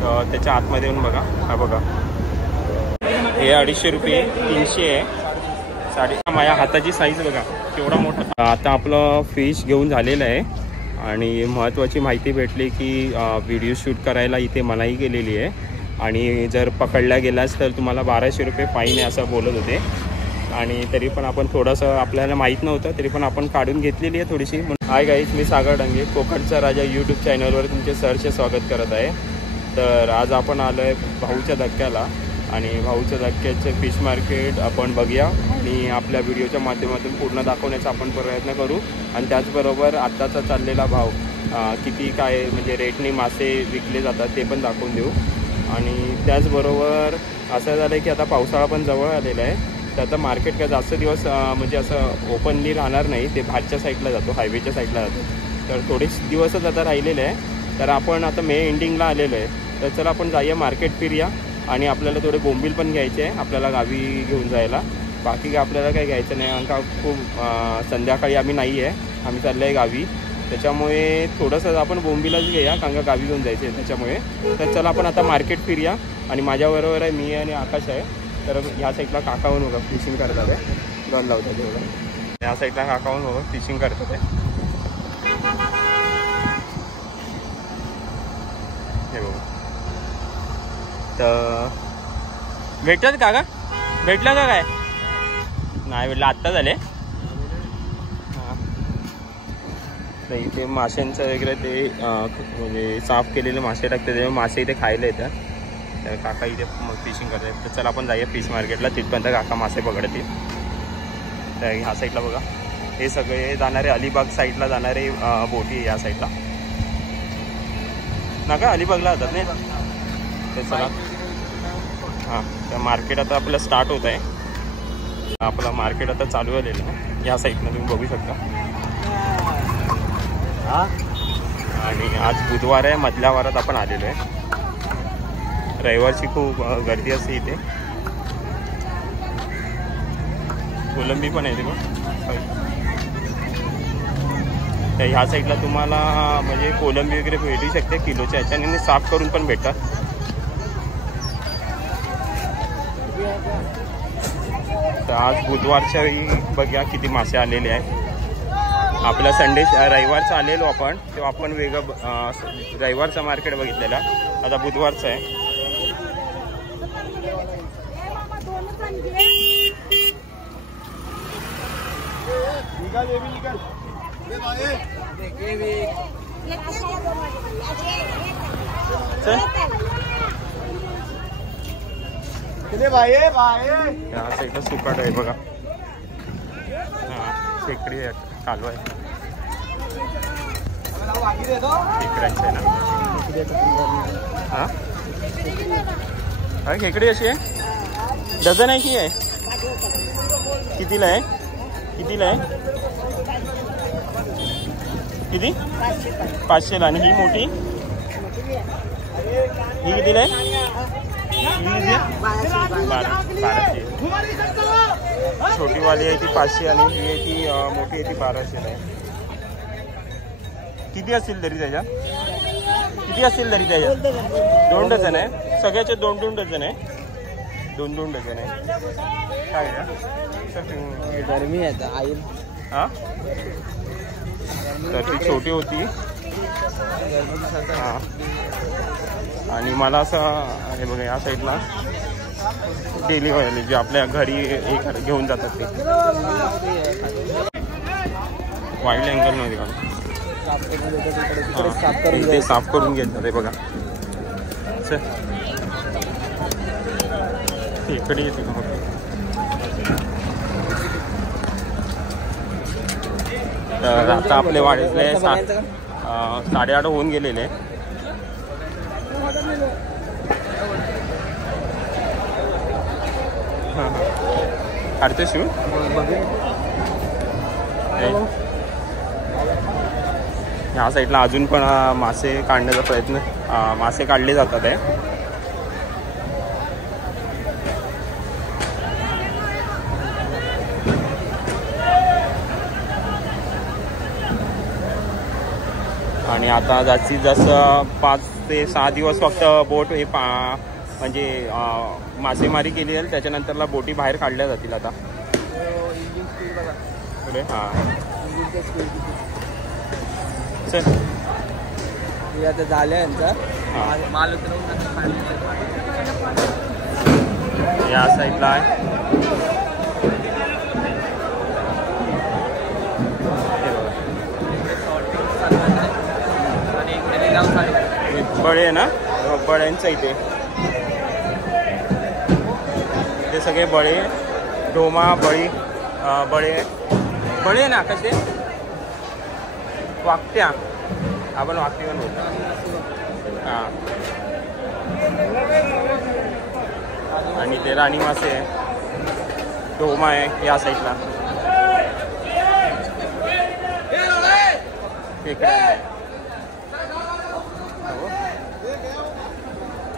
त्याच्या आतमध्ये येऊन बघा. हा बघा, हे 250 रुपये, 300 आहे. साडी माझ्या हाताची साईज बघा केवढा मोठा. आता आपलं फिश घेऊन झालेलं आहे आणि महत्त्वाची माहिती भेटली की व्हिडिओ शूट करायला इथे मनाई केलेली आहे आणि जर पकडल्या गेलास तर तुम्हाला 1200 रुपये फाईन आहे असं बोलत होते. आणि तरी पण आपण थोडंसं, आपल्याला माहीत नव्हतं तरी पण आपण काढून घेतलेली आहे थोडीशी. हाय गाईज, मी सागर डांगे, कोकणचा राजा यूट्यूब चॅनलवर तुमचे सहर्ष स्वागत करत आहे. तर आज आपण आलो आहे भाऊच्या धक्क्याला आणि भाऊच्या धक्क्याचं फिश मार्केट आपण बघूया आणि आपल्या व्हिडिओच्या माध्यमातून पूर्ण दाखवण्याचा आपण प्रयत्न करू. आणि त्याचबरोबर आत्ताचा चाललेला भाव किती काय म्हणजे रेटने मासे विकले जातात ते पण दाखवून देऊ. आणि त्याचबरोबर असं झालं आहे की आता पावसाळा पण जवळ आलेला आहे, तर आता मार्केट काय जास्त दिवस म्हणजे असं ओपनली राहणार नाही, ते बाहेरच्या साईडला जातो, हायवेच्या साईडला जातो. तर थोडेच दिवसच आता राहिलेले आहे. तर आपण आता मे एंडिंगला आलेलो आहे, तर चला आपण जाऊया मार्केट फिरूया आणि आपल्याला थोडे बोंबील पण घ्यायचे आहे आपल्याला गावी घेऊन जायला. बाकी काय आपल्याला काही घ्यायचं नाही, कारण का खूप संध्याकाळी आम्ही नाही आहे, आम्ही चाललो आहे गावी. त्याच्यामुळे थोडंसं आपण बोंबीलाच घेऊया, कारण का गावी घेऊन जायचं आहे त्याच्यामुळे. तर चला आपण आता मार्केट फिरूया. आणि माझ्याबरोबर आहे मी आणि आकाश आहे. तर ह्या साईडला काकाहून बघा फिशिंग करतात आहे, गन लावतात एवढं. ह्या साईडला काकाहून बघा फिशिंग करतात आहे. हे बघा, तर भेटतात काका? भेटलं का काय? नाही भेटलं, आत्ता झाले. हां, तर इथे माशांचं वगैरे ते म्हणजे साफ केलेले मासे टाकतात, तेव्हा मासे इथे खायला येतात. तर काका इथे फिशिंग करतात. तर चला आपण जाऊया फिश मार्केटला, तिथपर्यंत काका मासे पकडतील. तर ह्या साईडला बघा, हे सगळे जाणारे अलिबाग साईडला जाणारे बोटी या साईडला ना का अलिबागला जातात नाही. तर चला, हां, तर मार्केट आता आपलं स्टार्ट होत आहे. आपलं मार्केट आता चालू झालेलं आहे या साईडनं, तुम्ही बघू शकता. आणि आज बुधवार आहे, मधल्या वारात आपण आलेलो आहे. रविवारची खूप गर्दी असते इथे. कोलंबी पण आहे ते बघ. तर ह्या साईडला तुम्हाला म्हणजे कोलंबी वगैरे भेटू शकते किलोच्या ह्याच्याने, साफ करून पण भेटतात. तर आज बुधवारच्या वेळी बघा किती मासे आलेले आहेत. आपला संडे रविवारचा आलेलो आपण, तेव्हा आपण वेगळं रविवारचा मार्केट बघितलेला, आता बुधवारचा आहे. ह्या साईडला सुकाट आहे बघा. हां, खेकडी आहे, कालव आहे, खेकड्यांचे आहे ना. हां, अरे खेकडी अशी आहे, डझन आहे की आहे? कितीला आहे? कितीला आहे? किती? 500ला. आणि ही मोठी ही कितीला आहे? 1200. छोटी वाली आहे ती 500 आणि ही आहे ती मोठी आहे ती 1200ला आहे. किती असतील तरी त्याच्या? किती असतील तरी त्याच्या? 2 डझन आहे, सगळ्याचे 2-2 डझन आहे, 2-2 डझन आहे. काय गरमी आहे आईल. हां, तर ती छोटी होती. हां, आणि मला असं हे बघा या साईडला डेली वाले जे आपल्या घरी एक घेऊन जातात ते वाईल्ड अँगलमध्ये काढून ते साफ करून घेतात. ते बघा इकडे येते का? तर आता आपले वाढीतले 8:30 होऊन गेलेले. काढते शूट. ह्या साईडला अजून पण मासे काढण्याचा प्रयत्न, मासे काढले जातात आहे. आणि आता जास्तीत जास्त ते 6 दिवस फक्त बोट हे म्हणजे मासेमारी केली जाईल, त्याच्यानंतरला बोटी बाहेर काढल्या जातील आता. पुढे हां चल हे आता झालं यांचा माल उतरवून या साईडला आहे. बळे आहे ना, बळ्यांचं इथे ते सगळे बळे, डोमा, बळी, बळे ना कसे वाकट्या, आपण वाकटी पण बोलतो. हां आणि ते राणी मासे आहे, डोमा आहे या साईडला. खेकडे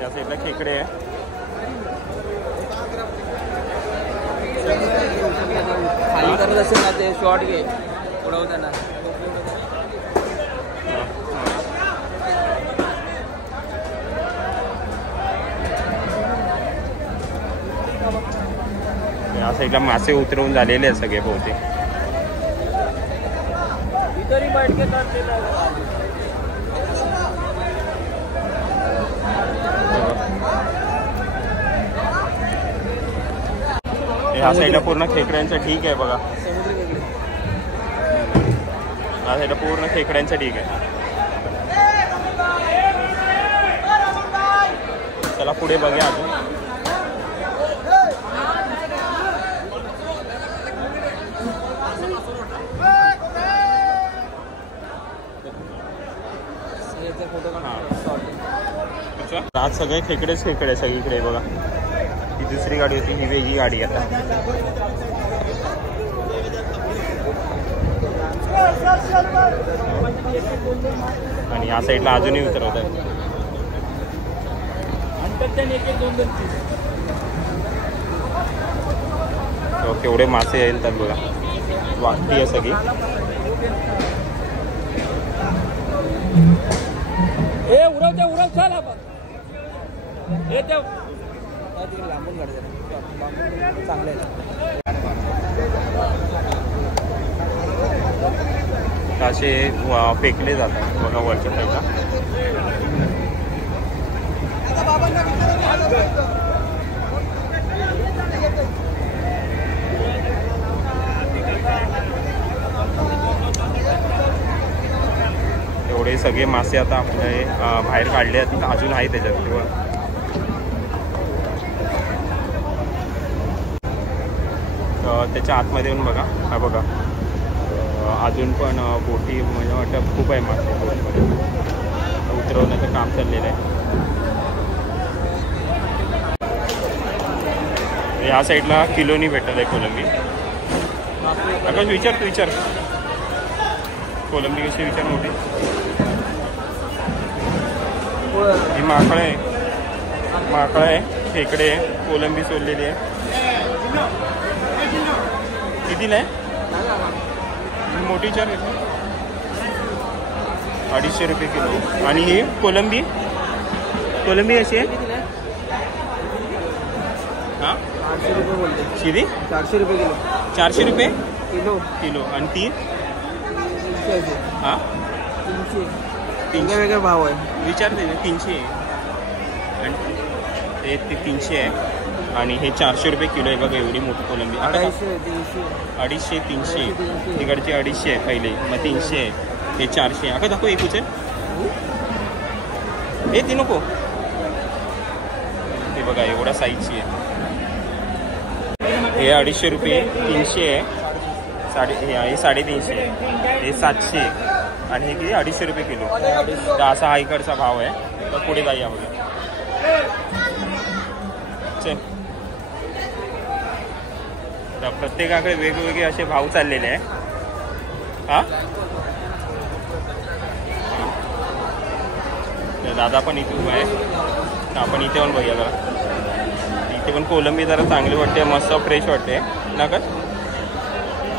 या साईडला खेकडे आहे. खाली करत असेल ना ते शॉर्ट घे उडवताना. या साईडला मासे उतरवून झालेले आहेत सगळे बहुतेक. ह्या साईडला पूर्ण खेकड्यांचं ठीक आहे बघा. ह्या साईडला पूर्ण खेकड्यांचं ठीक आहे. चला पुढे बघूया अजून. आज सगळे खेकडेच खेकडे सगळीकडे बघा. ही दुसरी गाडी होती, ही वेगळी गाडी आता. आणि या साईडला अजूनही उतरवत आहे. केवढे मासे येतात बघा, वाकटी आहे सगळी. असे फेकले जातात बघा वरच्या साईडला. एवढे सगळे मासे आता आपल्या बाहेर काढले आहेत, अजून आहे त्याच्यात किंवा त्याच्या आतमध्ये येऊन बघा. हा बघा अजून पण बोटी म्हणजे वाटतं खूप आहे मासे बोटमध्ये. उतरवण्याचं काम चाललेलं आहे. ह्या साईडला किलोनी भेटत आहे कोलंबी. आकाश विचार, तू विचार कोलंबी कशी विचार मोठी. ही माकळं आहे, खेकडे आहे, कोलंबी सोडलेली आहे. कितीला आहे मोठी? 4 250 रुपये किलो. आणि ही कोलंबी कशी आहे? हां 400 रुपये बोलते. शिदी 400 रुपये किलो. 400 रुपये किलो. आणि ती 300. हां 300 वेगळे भाव आहे. विचारते 300 आहे आणि ते 300 आहे. आणि हे 400 रुपये किलो आहे बघा. एवढी मोठी कोलंबी. 250 300. तिकडची 250 आहे पहिले, मग 300 आहे, हे 400 आहे. दाखव एकूच आहे. हे ती नको, हे बघा एवढ्या साईजची आहे. हे 250 रुपये, 300 आहे, हे 350 आहे, हे 700 आणि हे किती 250 रुपये किलो. तर असा हा इकडचा भाव आहे. तर पुढे जाऊया बघा. चल, तर प्रत्येकाकडे वेगवेगळे असे भाव चाललेले आहे. हां दादा पण इथे उभा आहे. तर आपण इथे पण बघूया जरा. इथे पण कोलंबी जरा चांगली वाटते, मस्त फ्रेश वाटते ना का.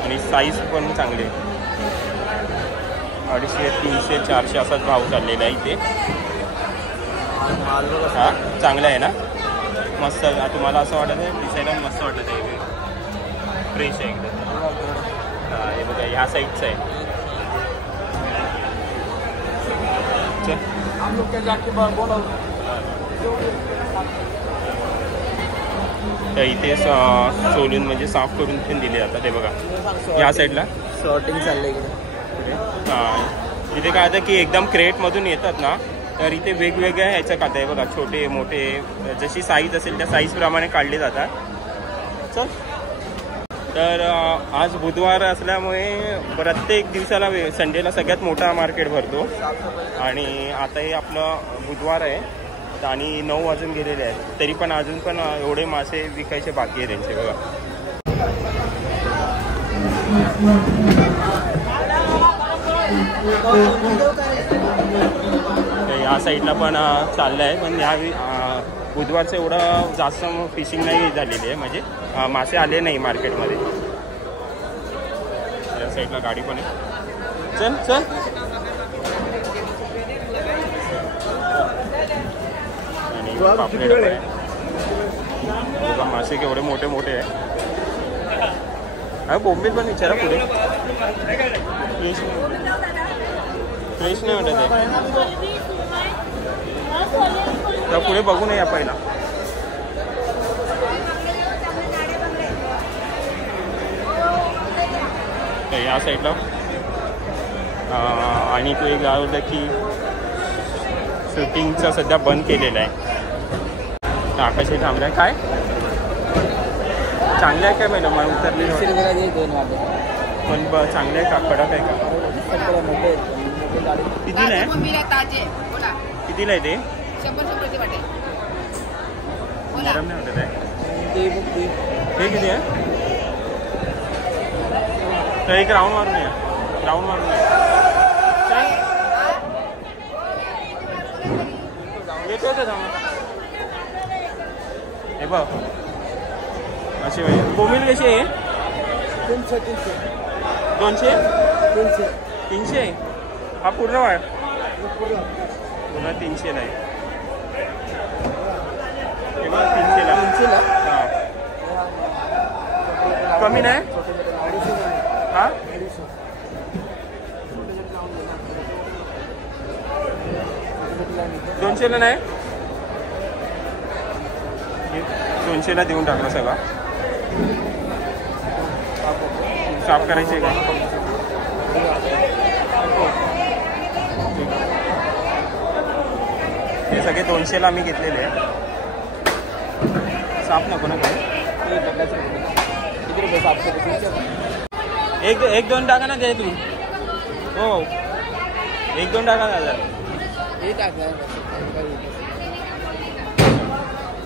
आणि साईज पण चांगली आहे. 250 300 400 असाच भाव चाललेला आहे इथे. हा चांगलं आहे ना, मस्त. तुम्हाला असं वाटत आहे दिसायला मस्त वाटत आहे, फ्रेश आहे एकदम. हा हे बघा ह्या साईडचं आहे. तर इथे सोलून म्हणजे साफ करून पण दिले जातात. हे बघा या साईडला शॉर्टिंग चाललंय इकडे. हां इथे काय होतं की एकदम क्रेटमधून येतात ना, तर इथे वेगवेगळ्या ह्याचं काढता आहे बघा, छोटे मोठे जशी साईज असेल त्या साईजप्रमाणे काढले जातात. चल तर आज बुधवार असल्यामुळे प्रत्येक दिवसाला संडेला सगळ्यात मोठा मार्केट भरतो. आणि आता हे आपलं बुधवार आहे आणि 9 वाजून गेलेले आहेत, तरी पण अजून पण एवढे मासे विकायचे बाकी आहे त्यांचे बघा. या साईडला पण चाललं आहे, पण या बुधवारचं एवढं जास्त फिशिंग नाही झालेली आहे, म्हणजे मासे आले नाही मार्केटमध्ये. या साईडला गाडी पण आहे. चल चल आणि पापलेट आहे बघा, मासे केवढे मोठे मोठे आहे. बोंबील पण विचारा पुढे, फ्रेश नाही वाटत आहे. तर पुढे बघू नये पहिला. तर या साईडला आणि तो एक गाव होता की शूटिंगचं सध्या बंद केलेलं आहे. आकाशी थांबलं आहे. काय चांगलं आहे काय मॅडम? मला उतरली पण चांगलं आहे का, कडक आहे का? कितीला आहे? कितीला आहे ते? मॅडम नाही वाटत आहे. हे किती आहे? तर एक राऊंड मारून या, राऊंड मारून या. येतो होतं हे बघ अशी पाहिजे. बोंबील कशी आहे? 200 300 हा पूर्ण वाळ पूर्ण 300ला आहे. हे बघ 300ला. हां कमी नाही. हां 200ला नाही. 200ला देऊन टाकलं सगळं. साफ करायचे का? हे सगळे 200ला मी घेतलेले आहे. साफ नको ना काय? एक दोन टाका ना दे तू. हो 1-2 टाका दादा.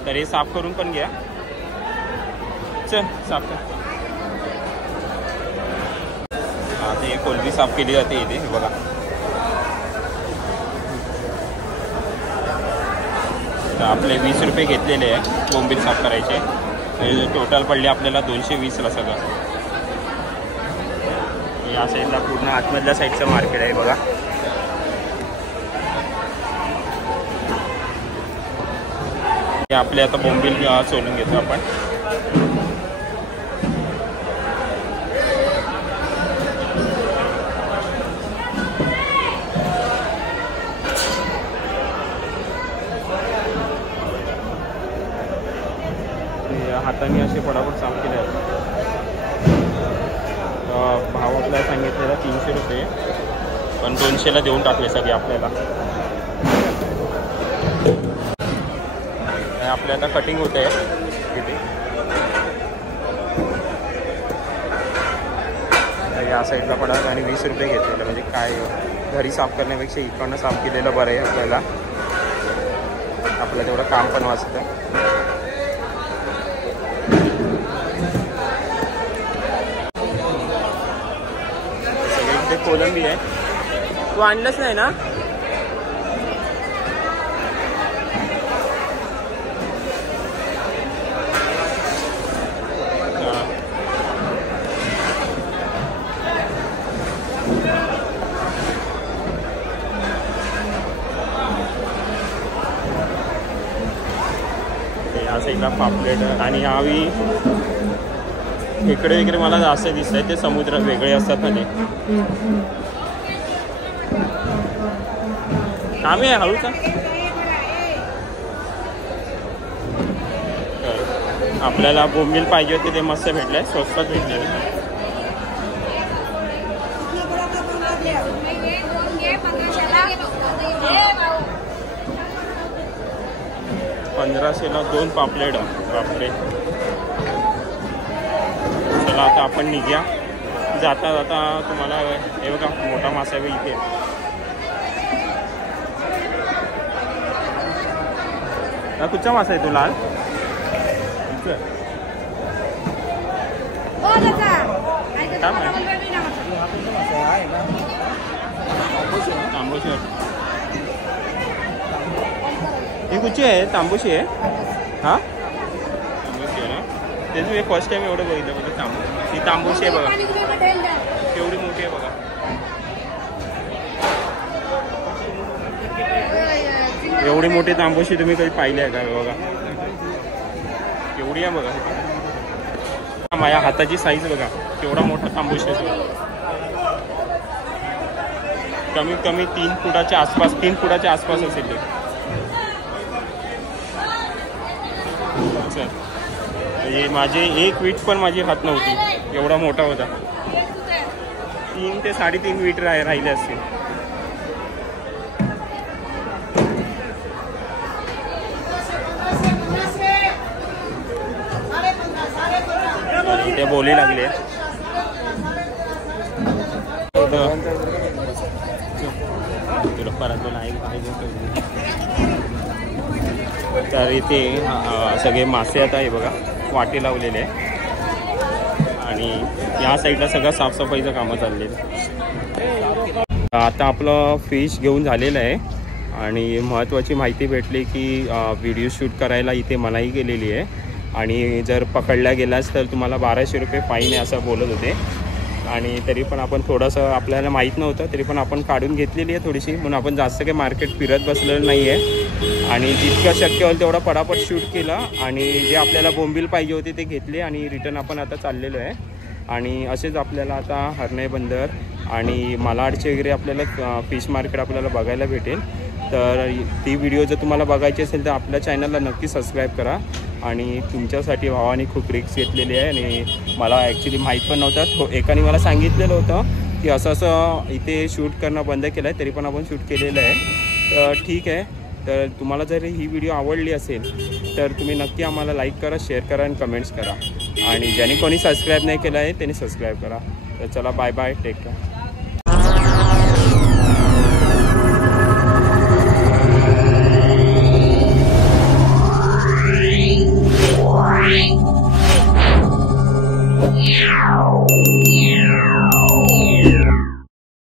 तर हे साफ करून पण घ्या. चल साफ कर. हा ते कोलबी साफ केली जाते इथे. हे बघा तर आपले 20 रुपये घेतलेले आहे बोंबील साफ करायचे. टोटल पडले आपल्याला 220ला सगळं. या साईडला पूर्ण आतमधल्या साईडचं मार्केट आहे बघा. हे आपले आता बोंबील सोलून घेतो आपण. हाताने असे फटाफट साफ केले आहेत. भाव आपल्याला सांगितलेला 300 रुपये, पण 200ला देऊन टाकले सगळे आपल्याला. आपले आता कटिंग होते तिथे. या साईडला पडा आणि 20 रुपये घेतलेलं. म्हणजे काय घरी साफ करण्यापेक्षा इकडनं साफ केलेलं बरं आहे आपल्याला. आपलं तेवढं काम पण वाचतं. कोलंबी आहे. तू आणलंच नाही ना? या साईडला पापलेट आणि यावी इकडे वगैरे मला जास्त दिसत आहे ते समुद्र वेगळे असतात ना ते. आम्ही हळू का आपल्याला बोंबील पाहिजे होते ते मस्त भेटले, स्वस्तात भेटले. $1500ला 2 पापलेट. बापरे. चला आता आपण निघूया. जाता जाता तुम्हाला हे बघा मोठा मासा बी इथे. कुठचा मासा आहे तो लाल? तांबूशी ही कुठची आहे? तांबूशी आहे. हा तांबूशी आहे ना. तेच मी फर्स्ट टाइम एवढं बघितलं म्हणजे ही तांबूशी आहे बघा, केवढी मोठी आहे बघा. एवढी मोठी तांबूशी तुम्ही कधी पाहिली आहे का? बघा एवढी आहे बघा. माझ्या हाताची साईज बघा केवढा मोठा तांबूशी आहे. कमीत कमी 3 फुटाच्या आसपास, 3 फुटाच्या आसपास असेल ते. म्हणजे माझे 1 वीट पण माझी हात नव्हती, एवढा मोठा होता. 3 ते 3.5 वीट राहिले असतील. ते बोली लागले. तुला परत नाही तर इथे सगळे मासे आता आहे बघा वाटे लावलेले आहे आणि या साईडला सगळं साफसफाईचं कामं चाललेलं. आता आपलं फिश घेऊन झालेलं आहे आणि महत्त्वाची माहिती भेटली की व्हिडिओ शूट करायला इथे मनाई केलेली आहे आणि जर पकडल्या गेलास तर तुम्हाला ₹1200 फाईन आहे असं बोलत होते. आणि तरी पण आपण थोडंसं आपल्याला माहीत नव्हतं तरी पण आपण काढून घेतलेली आहे थोडीशी, म्हणून आपण जास्त काही मार्केट फिरत बसलेलं नाही आहे आणि जितकं शक्य होईल तेवढा पटापट शूट केला आणि जे आपल्याला बोंबील पाहिजे होते ते घेतले आणि रिटर्न आपण आता चाललेलो आहे. आणि असेच आपल्याला आता हरणे बंदर आणि मालाडचे वगैरे आपल्याला फिश मार्केट आपल्याला बघायला भेटेल. तर ती व्हिडिओ जर तुम्हाला बघायची असेल तर आपल्या चॅनलला नक्की सबस्क्राईब करा. आणि तुमच्यासाठी भावाने खूप रिक्स घेतलेली आहे आणि मला ॲक्च्युली माहीत पण नव्हतं. एकाने मला सांगितलेलं होतं की असं असं इथे शूट करणं बंद केलं आहे, तरी पण आपण शूट केलेलं आहे. तर ठीक आहे. तर तुम्हाला जर ही व्हिडिओ आवडली असेल तर तुम्ही नक्की आम्हाला लाईक करा, शेअर करा आणि कमेंट्स करा. आणि ज्याने कोणी सबस्क्राईब नाही केलं आहे त्यांनी सबस्क्राईब करा. तर चला bye bye, take care. Yeah.